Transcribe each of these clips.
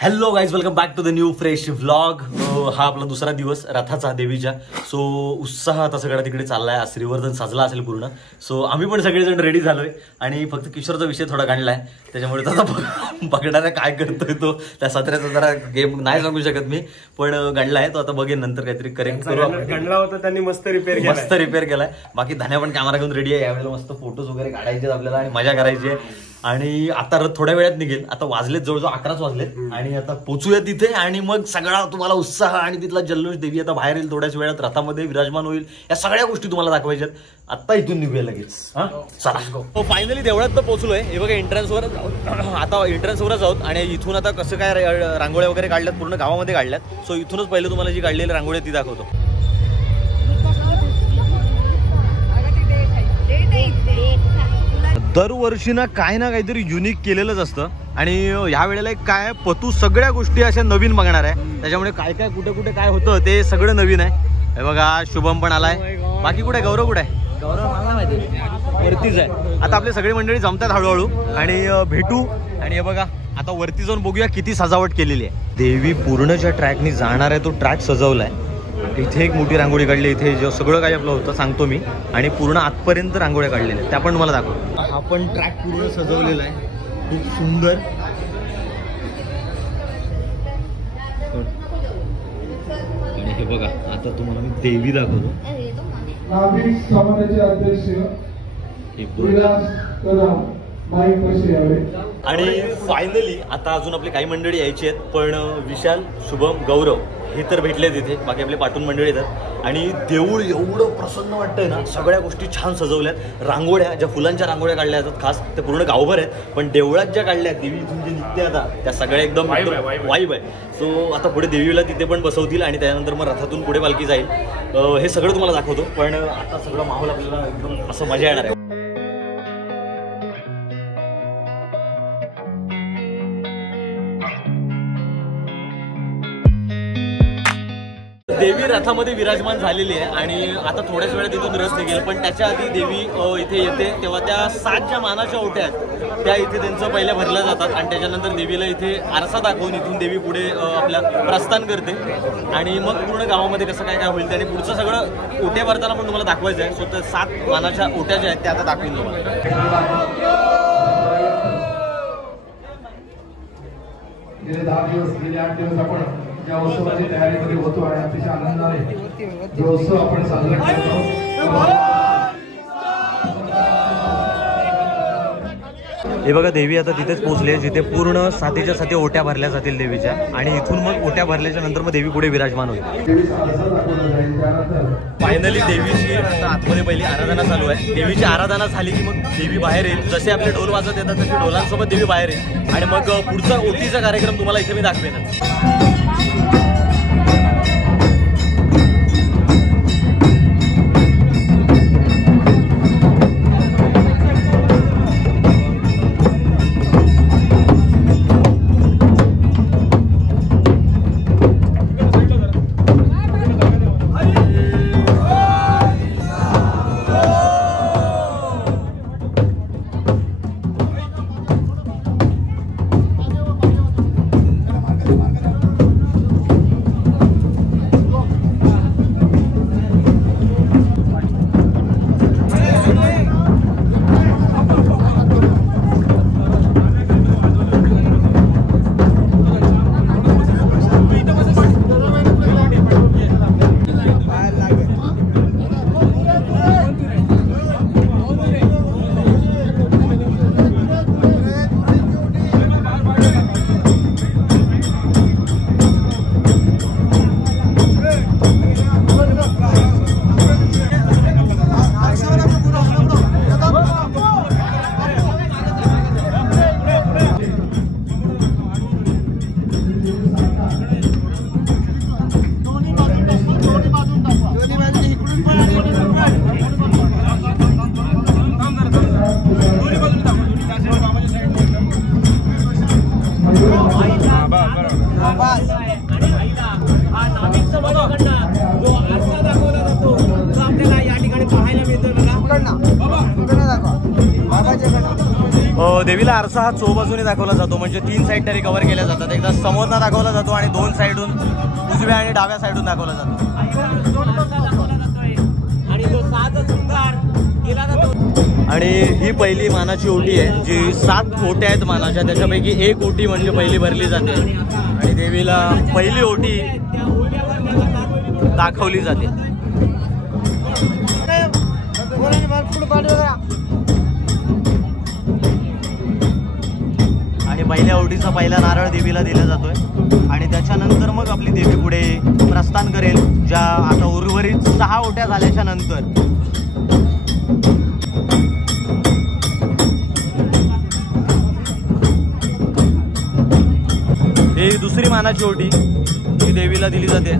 Hello guys, welcome back to the new fresh vlog. हा आपला दुसरा दिवस रथाचा देवीच्या. सो उत्साह आता सगळा तिकडे चाललाय. श्रीवर्धन साजला असेल पूर्ण. सो आम्ही पण सगळेजण रेडी झालोय आणि फक्त किशोरचा विषय थोडा गांडलाय, त्याच्यामुळे आता बघणारा काय करतोय तो. त्या सत्र्याचा जरा गेम नाही सांगू शकत मी, पण गांडलाय तो. आता बघेन नंतर काहीतरी करेक्ट करू. गांडला होता त्यांनी मस्त रिपेअर केलाय. बाकी धान्या पण कॅमेरा घेऊन रेडी आहे. यावेळेला मस्त फोटोज वगैरे काढायचे आपल्याला आणि मजा करायची आहे. आणि आता रथ थोड्या वेळात निघेल. आता वाजलेत जवळजवळ 11च वाजलेत आणि आता पोचूया तिथे आणि मग सगळा तुम्हाला उत्साह आणि तिथला जल्लोष. देवी आता बाहेर येईल थोड्याच वेळात, रथामध्ये विराजमान होईल. या सगळ्या गोष्टी तुम्हाला दाखवायच्यात. आता इथून निघूया लगेच. चला, फायनली देवळात तर पोहोचलोय. हे बघा एंट्रन्सवर आता एंट्रन्सवरच आहोत आणि इथून आता कसं काय रांगोळ्या वगैरे काढल्यात, पूर्ण गावामध्ये काढल्यात. सो इथूनच पहिले तुम्हाला जी काढलेली रांगोळी ती दाखवतो. दरवर्षी ना काय ना काहीतरी युनिक केलेलंच असतं आणि ह्या वेळेला एक काय पतू सगळ्या गोष्टी अशा नवीन बघणार आहे. त्याच्यामुळे काय काय कुठे कुठे काय होतं ते सगळं नवीन आहे. हे बघा शुभम पण आलाय. बाकी कुठे गौरव कुठे आहे? गौरव वरतीच आहे. आता आपले सगळी मंडळी जमतात हळूहळू आणि भेटू. आणि हे बघा आता वरती जाऊन बघूया किती सजावट केलेली आहे. देवी पूर्ण ज्या ट्रॅकनी जाणार आहे तो ट्रॅक सजवलाय. इथे एक मोठी रांगोळी काढली. इथे जे सगळं काही आपलं होतं सांगतो मी. आणि पूर्ण आतपर्यंत रांगोळ्या काढलेल्या आहेत, त्या पण तुम्हाला दाखवतो. हा पण ट्रॅक पूर्ण सजवलेला आहे, खूप सुंदर. आणि हे बघा आता तुम्हाला मी देवी दाखवतो. आणि फायनली आता अजून आपली काही मंडळी यायची आहेत, पण विशाल, शुभम, गौरव हे तर भेटले तिथे. बाकी आपले पाठून मंडळी येतात. आणि देऊळ एवढं प्रसन्न वाटतंय ना. सगळ्या गोष्टी छान सजवल्यात. रांगोळ्या ज्या फुलांच्या रांगोळ्या काढल्या जातात खास, ते पूर्ण गावभर आहेत. पण देवळात ज्या काढल्या देवी इथून जे निघते आता त्या सगळ्या एकदम वाईब आहे. सो आता पुढे देवीला तिथे पण बसवतील आणि त्यानंतर मग रथातून पुढे पालखी जाईल. हे सगळं तुम्हाला दाखवतो. पण आता सगळं माहोल आपल्याला एकदम असं मजा येणार आहे. देवी रथामध्ये विराजमान झालेली आहे आणि आता थोड्याच वेळात इथून रथ निघेल. पण त्याच्या आधी देवी इथे येते तेव्हा त्या 7 ज्या मानाच्या ओट्या आहेत त्या इथे त्यांचं पहिल्या भरल्या जातात. आणि त्याच्यानंतर देवीला इथे आरसा दाखवून इथून देवी पुढे आपल्या प्रस्थान करते. आणि मग पूर्ण गावामध्ये कसं काय काय होईल त्याने पुढचं सगळं ओट्या भरताना पण तुम्हाला दाखवायचं आहे. स्वतः 7 मानाच्या ओट्या ज्या आहेत त्या आता दाखवेल तुम्हाला. गेले 10 दिवस गेले 8 दिवस आपण या उत्सवाची तयारीमध्ये होतो आणि अतिशय आनंदाने जो उत्सव आपण साजरा करतो. हे बघा देवी आता तिथेच पोहोचली आहे जिथे पूर्ण 7च्या 7 ओट्या भरल्या जातील देवीच्या. आणि इथून मग ओट्या भरल्याच्या नंतर मग देवी पुढे विराजमान होईल. फायनली देवीची आता आतमध्ये पहिली आराधना चालू आहे. देवीची आराधना झाली की मग देवी बाहेर येईल. जसे आपले ढोल वाजत येतात तसे ढोलांसोबत देवी बाहेर येईल. आणि मग पुढचा ओटीचा कार्यक्रम तुम्हाला इथे मी दाखवेन. पाहायला मिळतोय बघा. देवीला आरसा हा चोबाजूने दाखवला जातो, म्हणजे 3 साईड तरी कव्हर केल्या जातात. एकदा समोरनं दाखवला जातो आणि 2 साईडून उजव्या आणि डाव्या साईडून दाखवला जातो. आणि ही पहिली मानाची ओटी आहे, जी 7 ओट्या आहेत मानाच्या, त्याच्यापैकी 1 ओटी म्हणजे पहिली भरली जाते आणि देवीला पहिली ओटी दाखवली जाते. आणि पहिल्या ओटीचा पहिला नारळ देवीला दिला जातोय आणि त्याच्यानंतर मग आपली देवी पुढे प्रस्थान करेल. ज्या आता उर्वरित 6 ओट्या झाल्याच्या नंतर ही दुसरी मानाची ओटी ही देवीला दिली जाते.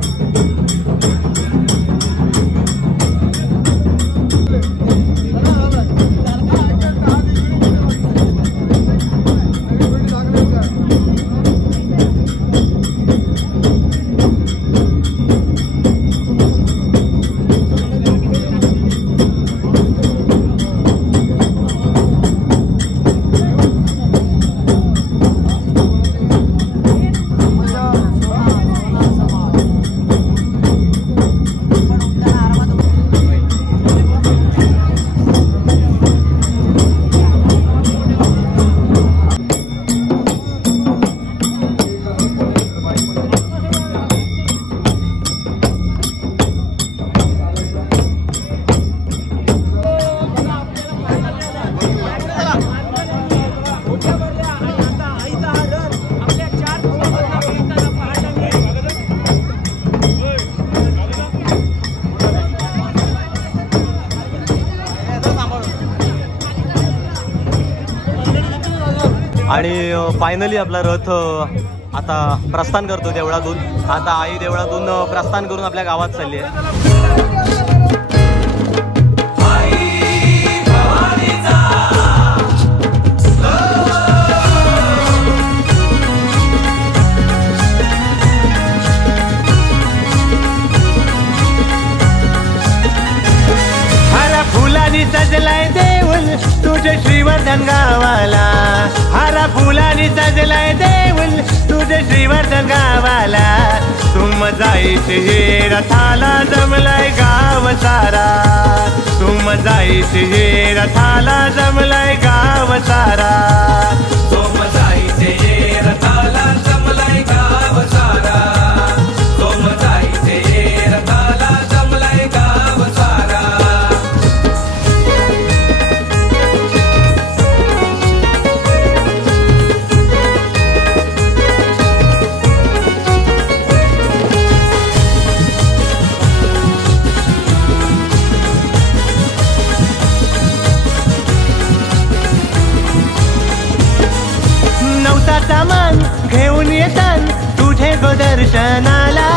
आणि फायनली आपला रथ आता प्रस्थान करतो देवळातून. आता आई देवळातून प्रस्थान करून आपल्या गावात चालली आहे. सजलाय देऊळ तुझे श्रीवर्धन गावाला, हरा फुलानी सजलाय देऊळ तुझे श्रीवर्धन गावाला. तुम जायचे हे रथाला जमलाय गाव सारा, तुम जायचे हे रथाला जमलाय गाव सारा. तुम जायचे हे रथाला जमलाय गाव सारा, तुम जायचे हे रथाला जमलाय गाव सारा. सामान घेऊन येतान तुझे गो दर्शनाला,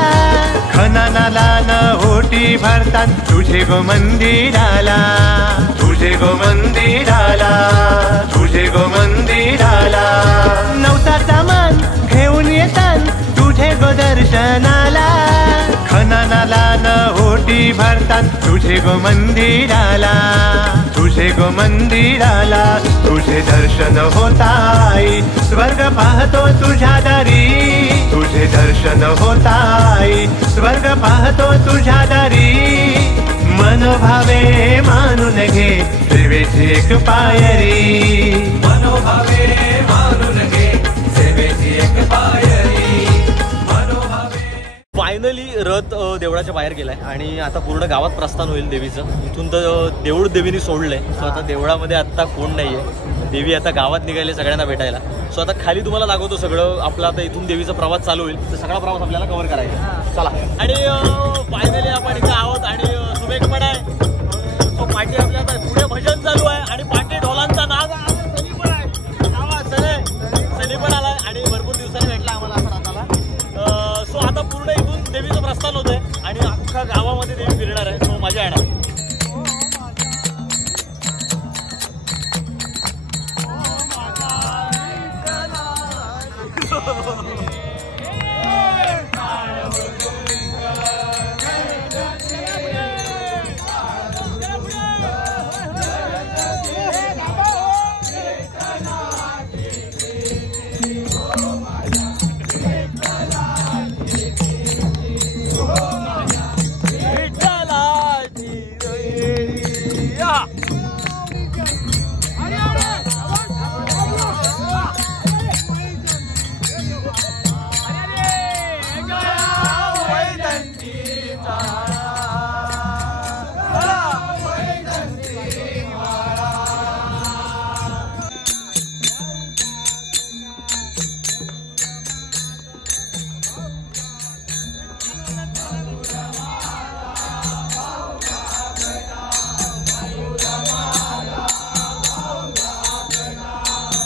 खनानाला न ओटी भरतात तुझे गो मंदिराला, तुझे गो मंदिराला, तुझे गो मंदिराला. नवसा सामान घेऊन येतान तुझे गो दर्शनाला, खनानाला न ओटी भरतात तुझे गो मंदिराला, तुझे गो मंदिराला. तुझे दर्शन होताय स्वर्ग पाहतो तुझ्या दारी, तुझे दर्शन होताय स्वर्ग पाहतो तुझ्या दारी. मनोभावे मानून घे सेवेची एक पायरी, मनोभावे मानून घे सेवेची एक पायरी. फायनली रथ देवळाच्या बाहेर गेलाय आणि आता पूर्ण गावात प्रस्थान होईल देवीचं. इथून तर देऊळ देवीने सोडलंय. सो आता देवळामध्ये आता कोण नाहीये, देवी आता गावात निघाली सगळ्यांना भेटायला. सो आता खाली तुम्हाला दाखवतो सगळं. आपला आता इथून देवीचा प्रवास चालू होईल, तर सगळा प्रवास आपल्याला कव्हर करायचा. चला. आणि फायनली आपण इथे आहोत आणि सुबेक पण आहे. सो पाठी आपल्या पुढे भजन चालू आहे आणि पाठी ढोलांचा नाद आहे. सनी पण आहे गावात, सनी पण आलाय आणि भरपूर दिवसांनी भेटला आम्हाला असं राहताला. सो आता पूर्ण इथून देवीचं प्रस्थान होत आहे आणि अख्खा गावामध्ये देवी फिरणार आहे. सो मजा येणार.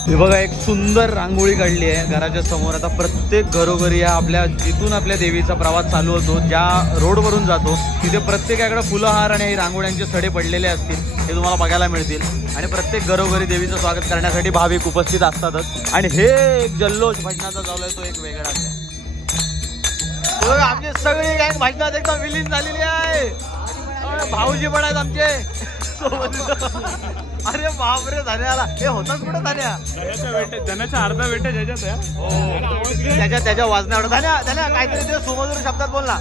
हे बघा एक सुंदर रांगोळी काढली आहे घराच्या समोर. आता प्रत्येक घरोघरी या आपल्या जिथून आपल्या देवीचा प्रवास चालू होतो, ज्या रोडवरून जातो तिथे प्रत्येकाकडे फुलहार आणि रांगोळ्यांचे सडे पडलेले असतील, हे तुम्हाला बघायला मिळतील. आणि प्रत्येक घरोघरी देवीचं स्वागत करण्यासाठी भाविक उपस्थित असतातच. आणि हे एक जल्लोष भजनाचा चालू आहे तो एक वेगळाच आहे. आमचे सगळे गँग भजनात एकदम विलीन झालेली आहे. भाऊजी पण आहेत आमचे. अरे बापरे धान्याला हे होताच कुठं धान्या धनाच्या अर्धा वेट त्याच्यात त्याच्या वाजण्यावर धान्या धान्या काहीतरी ते सुमधुर शब्दात बोल ना.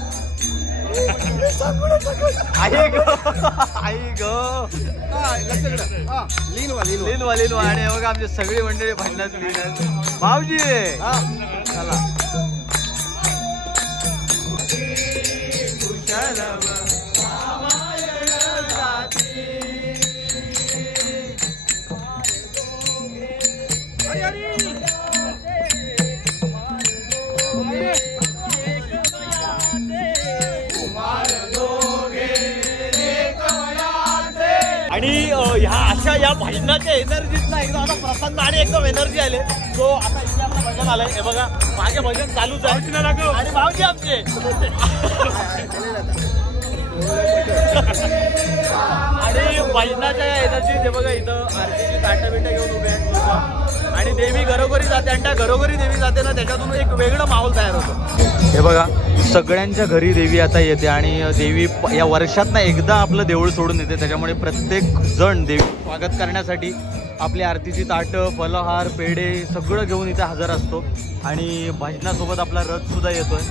आई ग लीन आणि बघा आमची सगळी मंडळी भजनात लीन आहेत. भाऊजी चला आणि ह्या अशा या भजनाच्या एनर्जीत ना एकदम आता प्रसन्न आणि एकदम एनर्जी आले. सो आता इथे आपलं भजन आलंय. हे बघा मागे भजन चालूच आहे आणि भाऊजी आमचे आणि भजनाच्या या एनर्जीत हे बघा इथं आरतीची ताटं बिटं घेऊन उभे आहेत आणि देवी घरोघरी जाते आणि त्या घरोघरी देवी जाते ना त्याच्यातून एक वेगळं माहोल तयार होतो. हे बघा सगळ्यांच्या घरी देवी आता येते आणि देवी या वर्षात ना एकदा आपलं देऊळ सोडून येते. त्याच्यामुळे प्रत्येक जण देवी स्वागत करण्यासाठी आपली आरतीची ताटं फलहार पेढे सगळं घेऊन इथे हजर असतो. आणि भजनासोबत आपला रथ सुद्धा येतोय.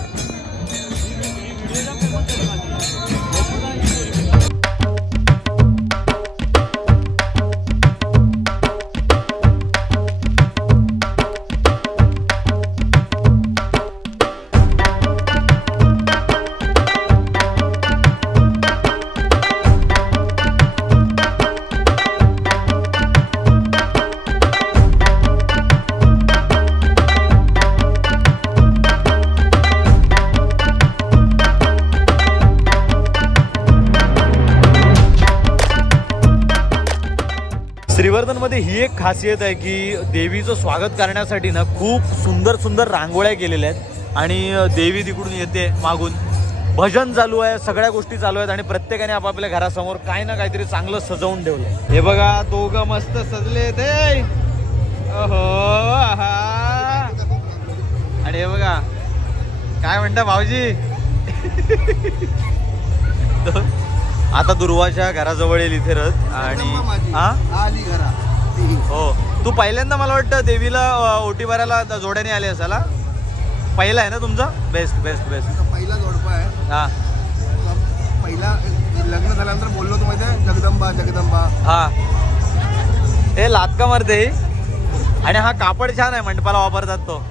श्रीवर्धनमध्ये ही एक खासियत आहे की देवीचं स्वागत करण्यासाठी ना खूप सुंदर सुंदर रांगोळ्या केलेल्या आहेत आणि देवी तिकडून येते मागून. भजन चालू आहे, सगळ्या गोष्टी चालू आहेत आणि प्रत्येकाने आपापल्या घरासमोर काही ना काहीतरी चांगलं सजवून ठेवलं. हे बघा दोघं मस्त सजले ते. आणि हे बघा काय म्हणता भाऊजी. आता दुर्वाच्या घराजवळ येईल इथे रथ. आणि हो तू पहिल्यांदा मला वाटतं देवीला ओटी भरायला जोड्याने आले असाल. पहिला आहे ना तुमचा. Best best best. पहिला जोडपा आहे. हा पहिला लग्न झाल्यानंतर बोललो तू माहिती आहे जगदंबा जगदंबा. हा हे लादका मारते. आणि हा कापड छान आहे मंडपाला वापरतात तो.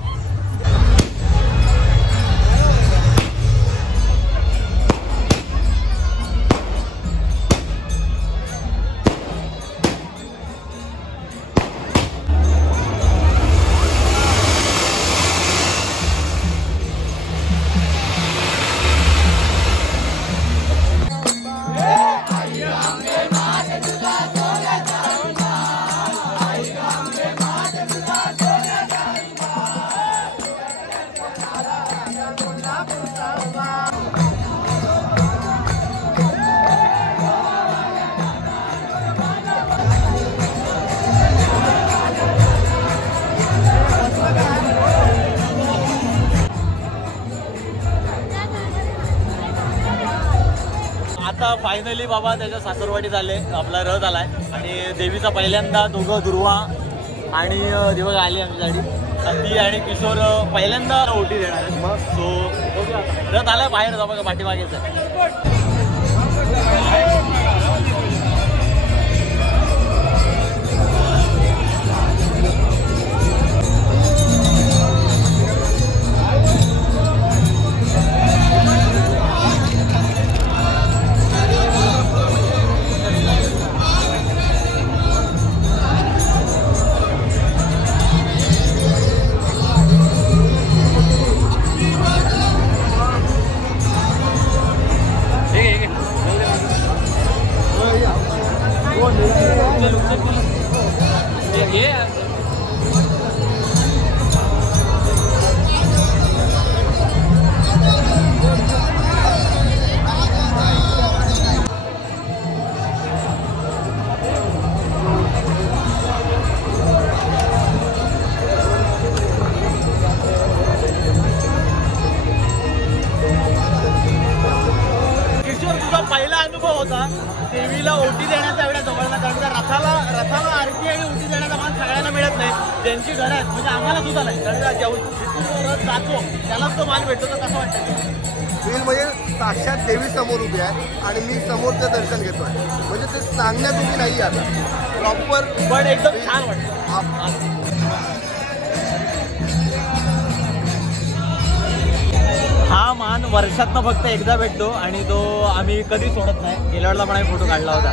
आता फायनली बाबा त्याच्या सासरवाडीत आले. आपला रथ आलाय आणि देवीचा पहिल्यांदा दोघं दुर्वा आणि दिवस आली आमची गाडी. ती आणि किशोर पहिल्यांदा ओटी देणार आहेत. मग सो रथ आलाय बाहेर जा बघा पाठीमागेच आहे. देवीला ओटी देण्याचा एवढ्या जवळला, कारण का रथाला आरती आणि ओटी देण्याचा मान सगळ्यांना मिळत नाही. ज्यांची घरं आहेत म्हणजे आम्हाला सुद्धा नाही, कारण का जिथून रथ जातो त्यालाच तो मान भेटतो. तर कसं वाटतं फील म्हणजे साक्षात देवी समोर उभी आहे आणि मी समोरचं दर्शन घेतोय, म्हणजे ते सांगण्यात उभी नाही आता प्रॉपर, पण एकदम छान वाटतं. हा मान वर्षातनं फक्त एकदा भेटतो आणि तो आम्ही कधी सोडत नाही. गेल्या वेळेला पण आम्ही फोटो काढला होता.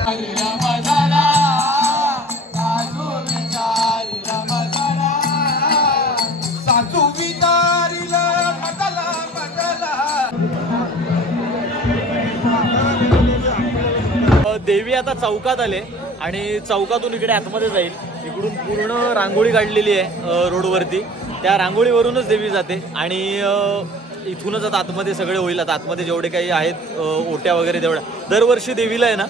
देवी आता चौकात आले आणि चौकातून इकडे आतमध्ये जाईल. इकडून पूर्ण रांगोळी काढलेली आहे रोडवरती. त्या रांगोळीवरूनच देवी जाते आणि इथूनच आता आतमध्ये सगळे होईल. आता आतमध्ये जेवढे काही आहेत ओट्या वगैरे तेवढ्या दरवर्षी देवीला आहे ना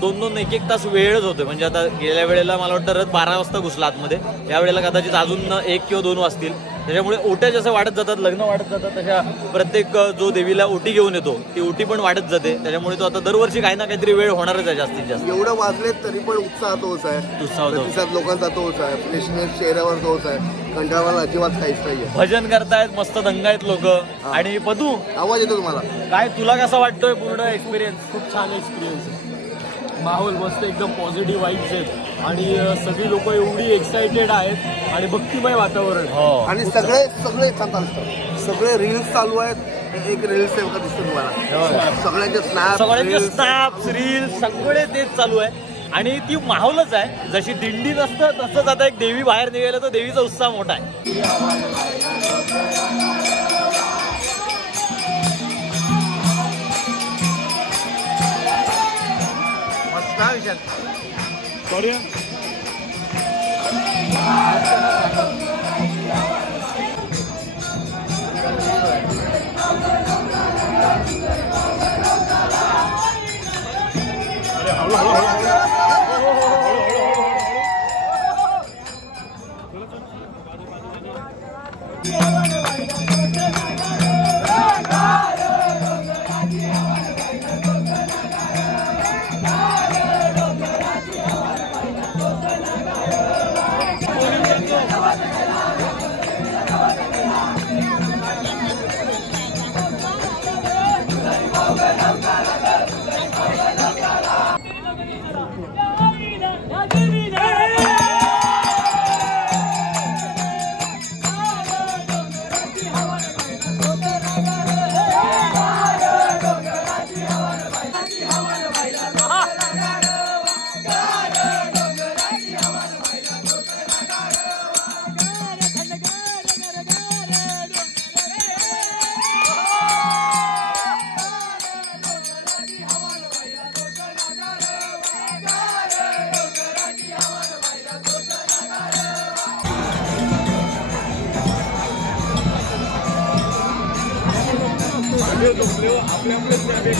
2-2 1-1 तास वेळच होतो. म्हणजे आता गेल्या वेळेला मला वाटतं रथ 12 वाजता घुसला आतमध्ये, या वेळेला कदाचित अजून 1 किंवा 2 वाजतील. त्याच्यामुळे ओट्या जसं वाढत जातात, लग्न वाढत जातात, तशा प्रत्येक जो देवीला ओटी घेऊन येतो ती ओटी पण वाढत जाते. त्याच्यामुळे तो आता दरवर्षी काही ना काहीतरी वेळ होणारच आहे जास्तीत जास्त. एवढं वाजले तरी पण उत्साह तोच आहे, प्रतिसाद लोकांचा तोच आहे, फ्रेशनेस चेहऱ्यावर तोच आहे, कंटाळाला अजिबात काहीच नाही आहे. भजन करतायत, मस्त दंगा आहेत लोक. आणि पदू आवाज येतो तुम्हाला काय, तुला कसा वाटतोय पूर्ण एक्सपिरियन्स? खूप छान एक्सपिरियन्स आहे. माहोल मस्त, एकदम पॉझिटिव्ह वाईब्स आहेत आणि सगळी लोक एवढी एक्साइटेड आहेत आणि भक्तिमय वातावरण. आणि सगळे छान असतात. सगळे रील्स चालू आहेत. एक रील्स आहे बघा, दिसतो तुम्हाला सगळ्यांचे स्नॅप्स रील्स सगळे तेच चालू आहे. आणि ती माहोलच आहे. जशी दिंडीत असतं तसंच आता एक देवी बाहेर निघायला तर देवीचा उत्साह मोठा आहे. सॉरी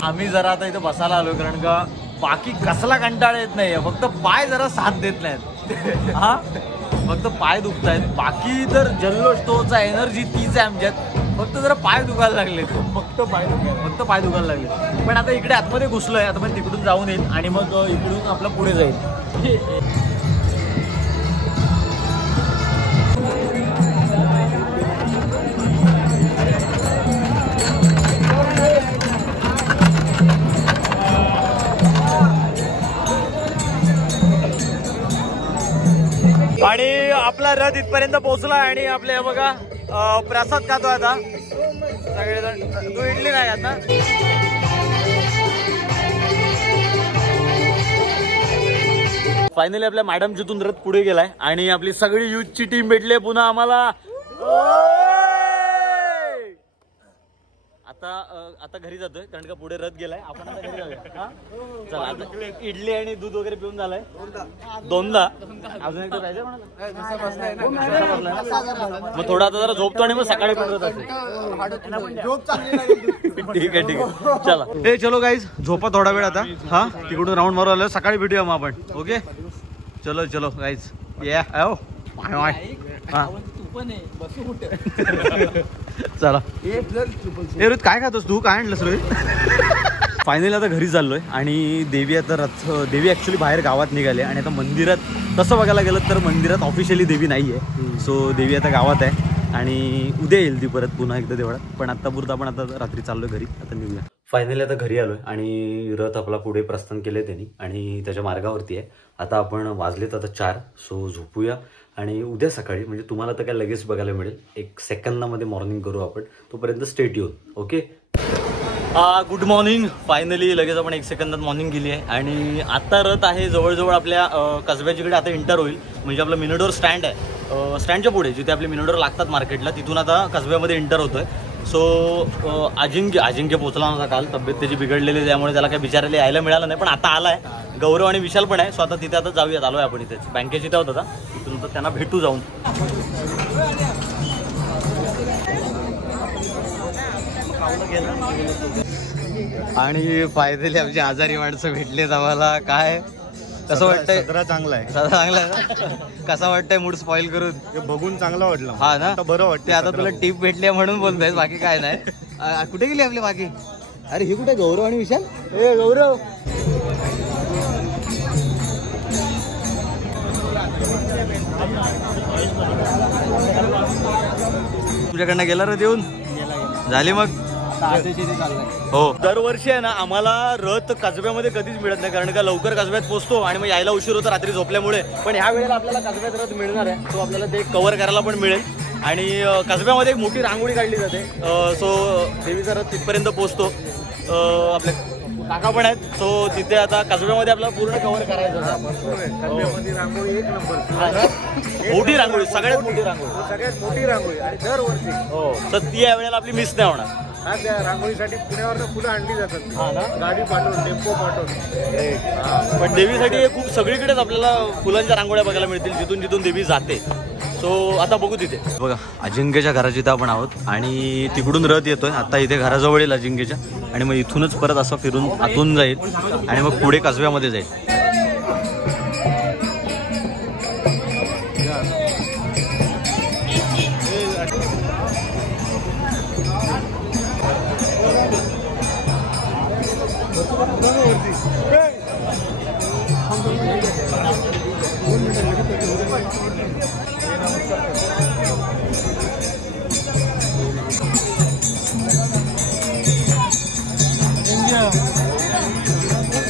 आम्ही जरा आता इथं बसायला आलो, कारण का बाकी कसला कंटाळा येत नाहीये, फक्त पाय जरा साथ देत नाहीत. हा फक्त पाय दुखतायत, बाकी तर जल्लोष तोच आहे, एनर्जी तीच आहे आमच्यात. फक्त जरा पाय दुखायला लागले, फक्त पाय दुखायला लागले. पण आता इकडे आतमध्ये घुसलोय, आता पण तिकडून जाऊन येईल आणि मग इकडून आपला पुढे जाईल. आणि आपला रथ इथपर्यंत पोहोचला आणि आपले बघा प्रसाद खातो आता सगळेजण. तू इडली नाही खात ना? फायनली आपल्या मॅडम जिथून रथ पुढे गेलाय आणि आपली सगळी युथची टीम भेटली पुन्हा आम्हाला. आता घरी जातोय, कारण का पुढे रथ गेलाय. आपण आता घरी जाऊया. चला, आता इडली आणि दूध वगैरे पिऊन झालाय. दोनदा अजून एकदा जायचं मग थोडा आता जरा झोपतो आणि मग सकाळी पण रथ असेल. ठीक आहे चला. हे चलो गाईज, झोपा थोडा वेळ आता. हा तिकडून राऊंड मारू आलो, सकाळी भेटूया मग आपण. ओके चलो गाईज. या चला. ए रोहित काय खातोस तू? काय आणलंस रोहित? फायनली आता घरी चाललोय आणि देवी ॲक्च्युली बाहेर गावात निघाली आणि आता मंदिरात तसं बघायला गेलं तर मंदिरात ऑफिशियली देवी नाही आहे. सो देवी आता गावात आहे आणि उद्या येईल ती परत पुन्हा एकदा देवळात. पण आत्तापुरतं आपण आता रात्री चाललोय घरी. आता निघूया. फायनली आता घरी आलोय आणि रथ आपला पुढे प्रस्थान केले त्यांनी आणि त्याच्या मार्गावरती आहे. आता आपण वाजलेत आता 4. सो झोपूया आणि उद्या सकाळी म्हणजे तुम्हाला तर काय लगेच बघायला मिळेल. 1 सेकंदामध्ये मॉर्निंग करू आपण. तोपर्यंत स्टेट येऊन. ओके. Good morning. फायनली लगेच आपण 1 सेकंदात मॉर्निंग केली आहे आणि आता रथ आहे जवळजवळ आपल्या कसब्याच्याकडे आता एंटर होईल. म्हणजे आपलं मिनोडोर स्टँड आहे. स्टँडच्या पुढे जिथे आपले मिनोडोर लागतात मार्केटला तिथून आता कसब्यामध्ये एंटर होतोय. सो अजिंक्य पोचला नव्हता काल. तब्येत त्याची बिघडलेली त्यामुळे त्याला काही बिचारायला यायला मिळालं नाही. पण आता आला आहे. गौरव आणि विशाल पण आहे. सो आता तिथे आता जाऊयात. आलोय आपण इथेच. बँकेची इथे होता तिथून तर त्यांना भेटू जाऊन. आणि फायनली आमची आजारी माणसं भेटलेत आम्हाला. काय कसं वाटतंय? चांगला आहे. चांगला आहे. कसा वाटतंय मूड स्पॉइल करून? बघून चांगलं वाटलं. हा ना. बरं वाटतं. आता तुला टिप भेटली म्हणून बोलतोय. बाकी काय नाही. कुठे गेली आपली बाकी? अरे ही कुठे? गौरव आणि विशाल. ए गौरव तुझ्याकडनं गेला रे देऊन झाली मग. हो दरवर्षी आहे ना आम्हाला रथ कसब्यामध्ये कधीच मिळत नाही कारण का लवकर कसब्यात पोहोचतो आणि मग यायला उशीर होतो रात्री झोपल्यामुळे. पण ह्या वेळेला आपल्याला कसब्यात रथ मिळणार आहे. सो आपल्याला ते कव्हर करायला पण मिळेल आणि कसब्यामध्ये एक मोठी रांगोळी काढली जाते. सो देवीचा रथ तिथपर्यंत पोहोचतो. आपले काका पण आहेत. सो तिथे आता कसब्यामध्ये आपल्याला पूर्ण कव्हर करायचं. रांगोळी 1 नंबर. मोठी रांगोळी सगळ्यात मोठी रांगोळी. सगळ्यात मोठी रांगोळी आणि दरवर्षी. हो तर ती या वेळेला आपली मिस नाही होणार. हा त्या रांगोळीसाठी पुण्यावरनं फुलं आणली जातात. हा ना. गाडी पाठवून टेम्पो पाठवून. पण देवीसाठी खूप सगळीकडेच आपल्याला फुलांच्या रांगोळ्या बघायला मिळतील जिथून जिथून देवी जाते. सो आता बघू तिथे. बघा अजिंक्यच्या घराची इथं आपण आहोत आणि तिकडून रथ येतोय. आता इथे घराजवळ येईल अजिंक्यच्या आणि मग इथूनच परत असं फिरून आतून जाईल आणि मग पुढे कसब्यामध्ये जाईल.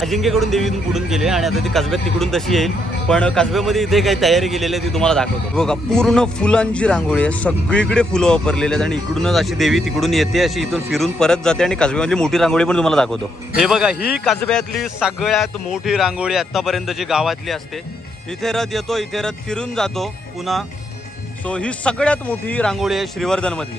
अजिंक्यकडून देवीतून पुढून गेले आणि आता ती कसब्यात तिकडून तशी येईल. पण कसब्यामध्ये इथे काही तयारी केलेली आहे ती तुम्हाला दाखवतो. बघा पूर्ण फुलांची रांगोळी आहे. सगळीकडे फुलं वापरलेली आहेत आणि इकडूनच अशी देवी तिकडून येते अशी इथून फिरून परत जाते आणि कसब्यामधली मोठी रांगोळी पण तुम्हाला दाखवतो. हे बघा ही कसब्यातली सगळ्यात मोठी रांगोळी आतापर्यंतची गावातली असते. इथे रथ येतो, इथे रथ फिरून जातो पुन्हा. सो ही सगळ्यात मोठी रांगोळी आहे श्रीवर्धन मधली.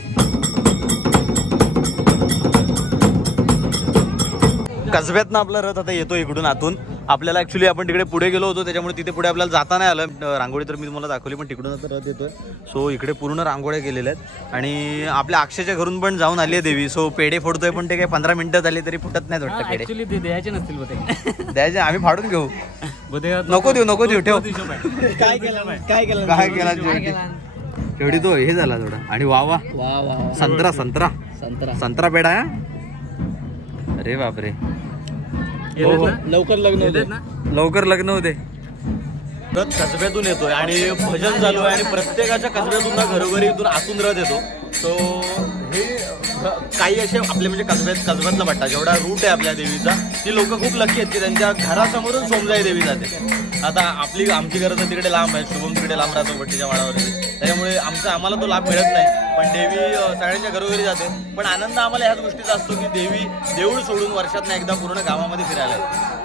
कसब्यातनं आपला रथ आता येतो इकडून आतून. आपल्याला ऍक्च्युली आपण तिकडे पुढे गेलो होतो त्याच्यामुळे तिथे पुढे आपल्याला जाता नाही आलं. रांगोळी तर मी तुम्हाला दाखवली पण तिकडून आता रथ येतोय. सो इकडे पूर्ण रांगोळ्या केलेल्या आहेत आणि आपल्या अक्षयच्या घरून पण जाऊन आली आहे देवी. सो पेढे फोडतोय पण ते काही 15 मिनिटं झाली तरी फुटत नाही वाटतं पेढे. ऍक्च्युअली द्यायचे नसतील द्यायचे आम्ही फाडून घेऊ. नको देऊ ठेव. काय केलं शेवटी तो हे झाला थोडा. आणि वा संत्रा पेढा आहे. अरे बापरे. लवकर लग्न होते. रथ कसब्यातून येतोय आणि भजन चालू आहे आणि प्रत्येकाच्या कसब्यातून ना घरोघरी इथून आतून रथ येतो. सो हे काही असे आपले म्हणजे कसब्यातला पट्टा जेवढा रूट आहे आपल्या देवीचा ती लोक खूप लकी आहेत की त्यांच्या घरासमोरून सोमजाई देवी जाते. आता आमची घरं तर तिकडे लांब आहे. शुभम तिकडे लांब राहतो भट्टीच्या वाडावरती. त्याच्यामुळे आम्हाला तो लाभ मिळत नाही. पण देवी सगळ्यांच्या घरोघरी जाते. पण आनंद आम्हाला ह्याच गोष्टीचा असतो की देवी देऊळ सोडून वर्षातनं एकदा पूर्ण गावामध्ये फिरायला येते.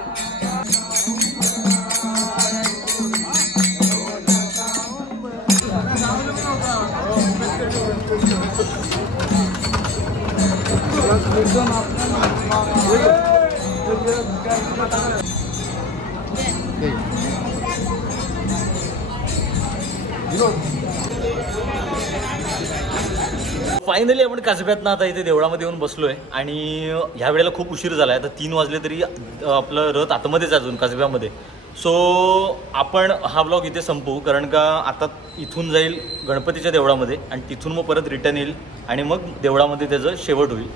फायनली आपण कसब्यातनं आता इथे देवळामध्ये येऊन बसलोय आणि ह्या वेळेला खूप उशीर झाला आहे. आता 3 वाजले तरी आपलं रथ आतमध्येच अजून कसब्यामध्ये. सो आपण हा ब्लॉग इथे संपवू कारण का आता इथून जाईल गणपतीच्या देवळामध्ये आणि तिथून मग परत रिटर्न येईल आणि मग देवळामध्ये त्याचं शेवट होईल.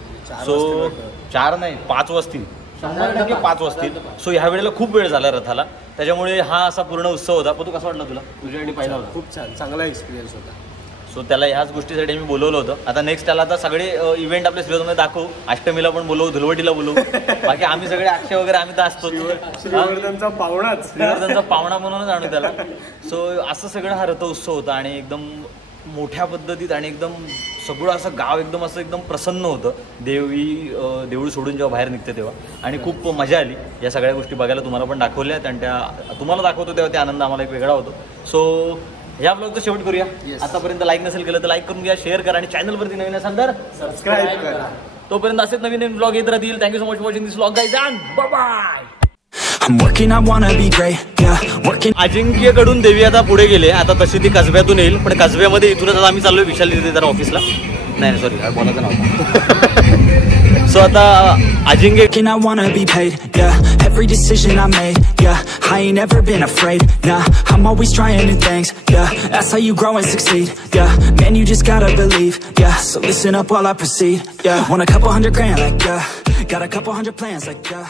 सो 4 नाही 5 वाजतील. साधारण 5 वाजतील. सो ह्या वेळेला खूप वेळ झाला रथाला, त्याच्यामुळे हा असा पूर्ण उत्सव होता. पण तू कसा वाटला तुला? तुझ्यासाठी पाहिला होता? खूप छान, चांगला एक्सपिरियन्स होता. सो त्याला ह्याच गोष्टीसाठी मी बोलवलं होतं. आता नेक्स्ट त्याला आता सगळे इव्हेंट आपल्या श्रीवर्धनमध्ये दाखवू. अष्टमीला पण बोलवू, धुलवटीला बोलवू. बाकी आम्ही सगळे अक्षय वगैरे आम्ही तर असतो. श्रीवर्धनचा पाहुणाच, श्रीवर्धनचा पाहुणा म्हणूनच आणू त्याला. सो असं सगळं हा रथ उत्सव होता आणि एकदम मोठ्या पद्धतीत आणि एकदम सगळं असं गाव एकदम असं एकदम प्रसन्न होतं. देऊळ सोडून जेव्हा बाहेर निघते तेव्हा, आणि खूप मजा आली या सगळ्या गोष्टी बघायला. तुम्हाला पण दाखवल्यात आणि त्या तुम्हाला दाखवतो तेव्हा ते आनंद आम्हाला एक वेगळा होतो. सो ह्या ब्लॉगचा शेवट करूया. आतापर्यंत लाईक नसेल केलं तर लाईक करून घ्या, शेअर करा आणि चॅनलवरती नवीन असाल तर सबस्क्राईब करा. तोपर्यंत असेच नवीन नवीन ब्लॉग येत राहतील. Thank you so much for watching this blog guys and bye bye. I'm working, I wanna be great, yeah, working. अजिंक्यकडून देवी आता पुढे गेले. आता तशी ती कसब्यातून येईल, पण कसब्यामध्ये इथूनच आता आम्ही चाललोय विशाल जरा ऑफिसला. नाही सॉरी, बोलायचं नव्हतं. सो आता अजिंक्य Working, I wanna be paid, yeah, every decision I made, yeah, I ain't never been afraid, nah, I'm always trying new things, yeah, that's how you grow and succeed, yeah, man, you just gotta believe, yeah, so listen up while I proceed, yeah, want a couple $100 grand, like, yeah, got a couple hundred plans, like, yeah.